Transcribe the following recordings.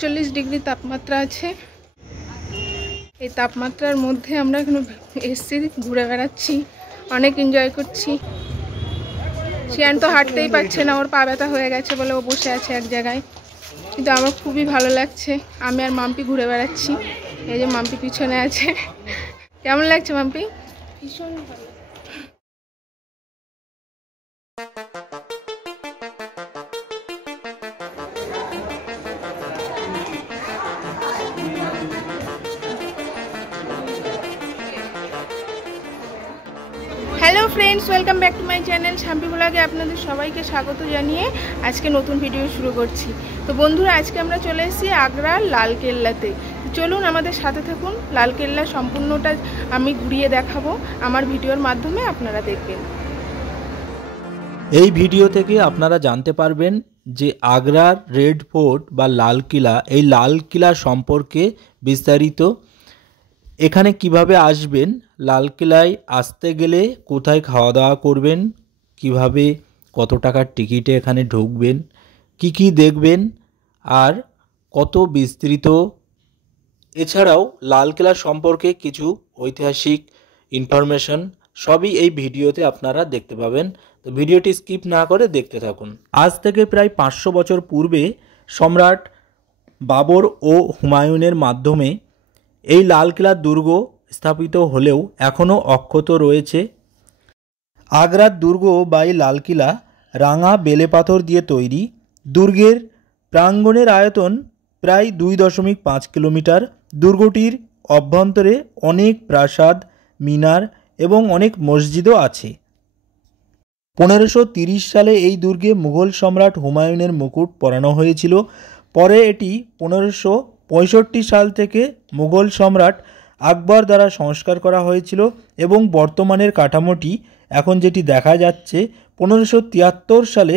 41 degree তাপমাত্রা আছে। এই তাপমাত্রার মধ্যে আমরা এখানে এসছি, ঘুরে বেড়াচ্ছি, অনেক এনজয় করছি। শিয়ান তো হাঁটতেই পারছে না, ওর পা ব্যথা হয়ে গেছে বলে ও বসে আছে এক জায়গায়, কিন্তু আমার খুবই ভালো লাগছে। আমি আর মাম্পি ঘুরে বেড়াচ্ছি, এই যে মাম্পি পিছনে আছে। কেমন লাগছে মাম্পি? ভীষণ ভালো। Hello friends, welcome back to my channel Shampi ব্লগে আপনাদের সবাইকে স্বাগত জানিয়ে আজকে নতুন ভিডিও শুরু করছি। তো বন্ধুরা, আজকে আমরা চলে এসেছি আগ্রার লালকেল্লাতে। চলুন আমাদের সাথে থাকুন, লালকেল্লা সম্পূর্ণটা আমি ঘুরিয়ে দেখাবো, আমার ভিডিওর মাধ্যমে আপনারা দেখবেন। এই ভিডিও থেকে আপনারা জানতে পারবেন যে আগ্রার রেড ফোর্ট বা লাল কিলা, এই লাল কিলা সম্পর্কে বিস্তারিত। এখানে কিভাবে আসবেন, লাল কিলায় আসতে গেলে কোথায় খাওয়া দাওয়া করবেন, কিভাবে কত টাকার টিকিটে এখানে ঢুকবেন, কি কি দেখবেন আর কত বিস্তৃত, এছাড়াও লাল কিলা সম্পর্কে কিছু ঐতিহাসিক ইনফরমেশন সবই এই ভিডিওতে আপনারা দেখতে পাবেন। তো ভিডিওটি স্কিপ না করে দেখতে থাকুন। আজ থেকে প্রায় 500 বছর পূর্বে সম্রাট বাবর ও হুমায়ুনের মাধ্যমে এই লালকিলার দুর্গ স্থাপিত হলেও এখনও অক্ষত রয়েছে। আগ্রার দুর্গ বা এই লালকিলা রাঙা বেলে পাথর দিয়ে তৈরি। দুর্গের প্রাঙ্গণের আয়তন প্রায় 2.5 কিলোমিটার। দুর্গটির অভ্যন্তরে অনেক প্রাসাদ, মিনার এবং অনেক মসজিদও আছে। 1530 সালে এই দুর্গে মুঘল সম্রাট হুমায়ুনের মুকুট পরানো হয়েছিল। পরে এটি 1565 সাল থেকে মুঘল সম্রাট আকবর দ্বারা সংস্কার করা হয়েছিল এবং বর্তমানের কাঠামোটি এখন যেটি দেখা যাচ্ছে 1573 সালে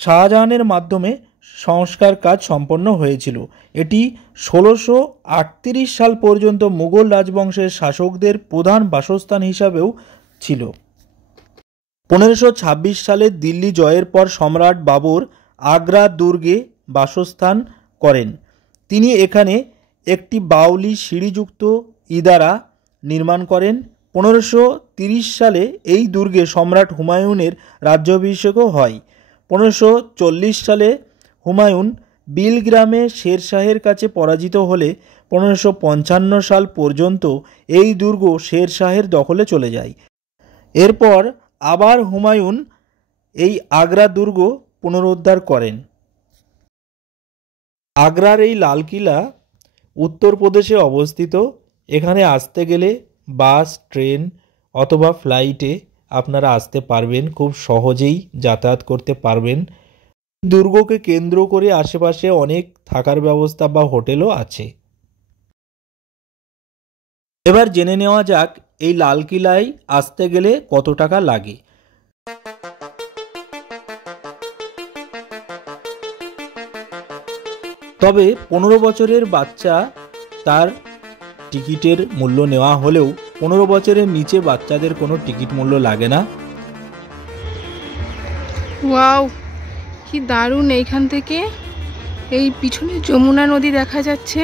শাহজাহানের মাধ্যমে সংস্কার কাজ সম্পন্ন হয়েছিল। এটি 1638 সাল পর্যন্ত মুঘল রাজবংশের শাসকদের প্রধান বাসস্থান হিসাবেও ছিল। 1526 সালে দিল্লি জয়ের পর সম্রাট বাবর আগ্রা দুর্গে বাসস্থান করেন। তিনি এখানে একটি বাউলি সিঁড়িযুক্ত ইদারা নির্মাণ করেন। 1530 সালে এই দুর্গে সম্রাট হুমায়ুনের রাজ্যাভিষেকও হয়। 1540 সালে হুমায়ুন বিলগ্রামে শের শাহের কাছে পরাজিত হলে 1555 সাল পর্যন্ত এই দুর্গ শের শাহের দখলে চলে যায়। এরপর আবার হুমায়ুন এই আগ্রা দুর্গ পুনরুদ্ধার করেন। আগ্রার এই লালকিলা উত্তরপ্রদেশে অবস্থিত। এখানে আসতে গেলে বাস, ট্রেন অথবা ফ্লাইটে আপনারা আসতে পারবেন, খুব সহজেই যাতায়াত করতে পারবেন। দুর্গকে কেন্দ্র করে আশেপাশে অনেক থাকার ব্যবস্থা বা হোটেলও আছে। এবার জেনে নেওয়া যাক এই লালকিলায় আসতে গেলে কত টাকা লাগে। তবে 15 বছরের বাচ্চা তার টিকিটের মূল্য নেওয়া হলেও 15 বছরের নিচে বাচ্চাদের কোনো টিকিট মূল্য লাগে না। ওয়াও, কি দারুণ! এইখান থেকে এই পিছনে যমুনা নদী দেখা যাচ্ছে।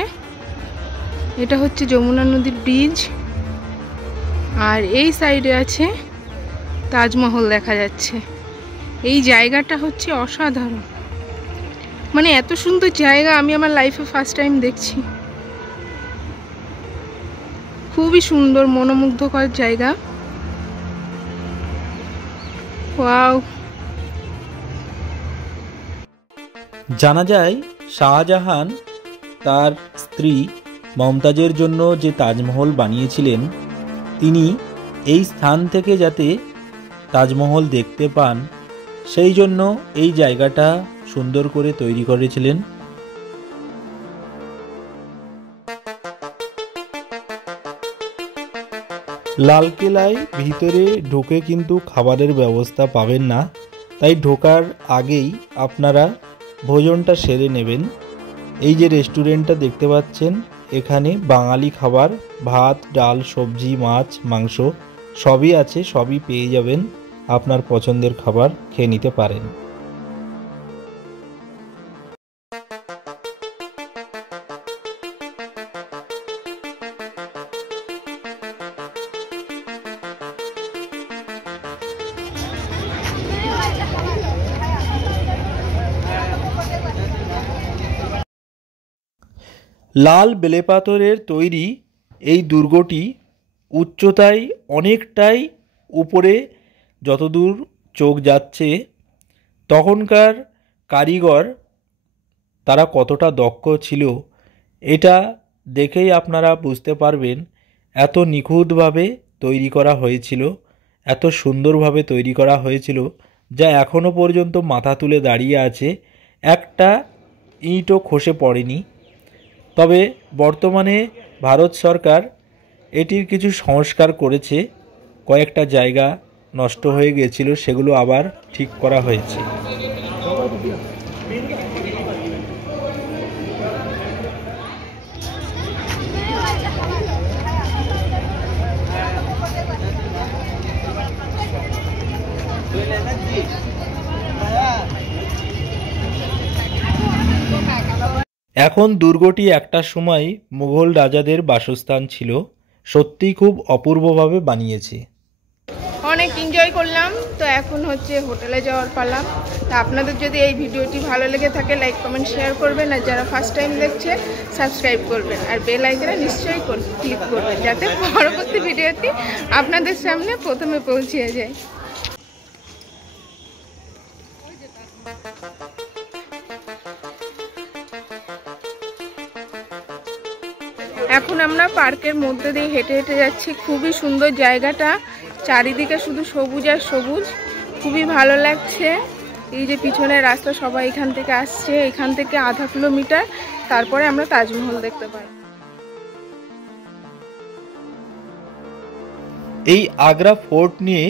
এটা হচ্ছে যমুনা নদীর ব্রিজ, আর এই সাইডে আছে তাজমহল দেখা যাচ্ছে। এই জায়গাটা হচ্ছে অসাধারণ, মানে এত সুন্দর জায়গা আমি আমার লাইফে ফার্স্ট টাইম দেখছি। খুবই সুন্দর, মনোমুগ্ধকর জায়গা। ওয়াও! জানা যায় শাহজাহান তার স্ত্রী মমতাজের জন্য যে তাজমহল বানিয়েছিলেন, তিনি এই স্থান থেকে যাতে তাজমহল দেখতে পান সেই জন্য এই জায়গাটা সুন্দর করে তৈরি করেছিলেন। লালকেল্লায় ভিতরে ঢুকে কিন্তু খাবারের ব্যবস্থা পাবেন না, তাই ঢোকার আগেই আপনারা ভোজনটা সেরে নেবেন। এই যে রেস্টুরেন্টটা দেখতে পাচ্ছেন, এখানে বাঙালি খাবার, ভাত, ডাল, সবজি, মাছ, মাংস সবই আছে, সবই পেয়ে যাবেন। আপনার পছন্দের খাবার খেয়ে নিতে পারেন। লাল বেলেপাথরের তৈরি এই দুর্গটি উচ্চতায় অনেকটাই উপরে, যতদূর চোখ যাচ্ছে। তখনকার কারিগর তারা কতটা দক্ষ ছিল এটা দেখেই আপনারা বুঝতে পারবেন। এত নিখুঁতভাবে তৈরি করা হয়েছিল, এত সুন্দরভাবে তৈরি করা হয়েছিল, যা এখনও পর্যন্ত মাথা তুলে দাঁড়িয়ে আছে, একটা ইঁটও খসে পড়েনি। তবে বর্তমানে ভারত সরকার এটির কিছু সংস্কার করেছে, কয়েকটা জায়গা নষ্ট হয়ে গিয়েছিল, সেগুলো আবার ঠিক করা হয়েছে। এখন দুর্গটি একটা সময় মুঘল রাজাদের বাসস্থান ছিল। সত্যিই খুব অপূর্বভাবে বানিয়েছে। অনেক এনজয় করলাম, তো এখন হচ্ছে হোটেলে যাওয়ার পালা। তা আপনাদের যদি এই ভিডিওটি ভালো লেগে থাকে লাইক কমেন্ট শেয়ার করবেন, আর যারা ফার্স্ট টাইম দেখছে সাবস্ক্রাইব করবেন, আর বেল আইকনে নিশ্চয়ই ক্লিক করবেন, যাতে পরবর্তী ভিডিওটি আপনাদের সামনে প্রথমে পৌঁছে যায়। এখন আমরা পার্কের মধ্যে দিয়ে হেঁটে হেঁটে যাচ্ছি। খুবই সুন্দর জায়গাটা, চারিদিকে শুধু সবুজ আর সবুজ, খুবই ভালো লাগছে। এই যে পিছনের রাস্তা, সবাই এখান থেকে আসছে, এখান থেকে আধা কিলোমিটার, তারপরে আমরা তাজমহল দেখতে পাই। এই আগ্রা ফোর্ট নিয়ে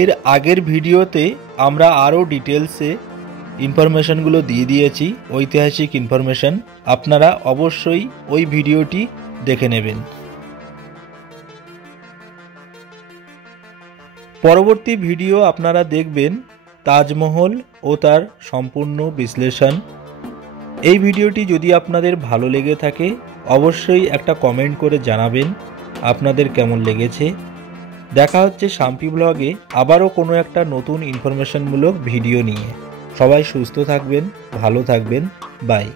এর আগের ভিডিওতে আমরা আরও ডিটেলসে ইনফরমেশনগুলো দিয়ে দিয়েছি, ঐতিহাসিক ইনফরমেশন। আপনারা অবশ্যই ওই ভিডিওটি দেখে নেবেন। পরবর্তী ভিডিও আপনারা দেখবেন তাজমহল ও তার সম্পূর্ণ বিশ্লেষণ। এই ভিডিওটি যদি আপনাদের ভালো লেগে থাকে অবশ্যই একটা কমেন্ট করে জানাবেন আপনাদের কেমন লেগেছে। দেখা হচ্ছে শাম্পি ব্লগে আবারও কোনো একটা নতুন ইনফরমেশনমূলক ভিডিও নিয়ে। সবাই সুস্থ থাকবেন, ভালো থাকবেন, বাই।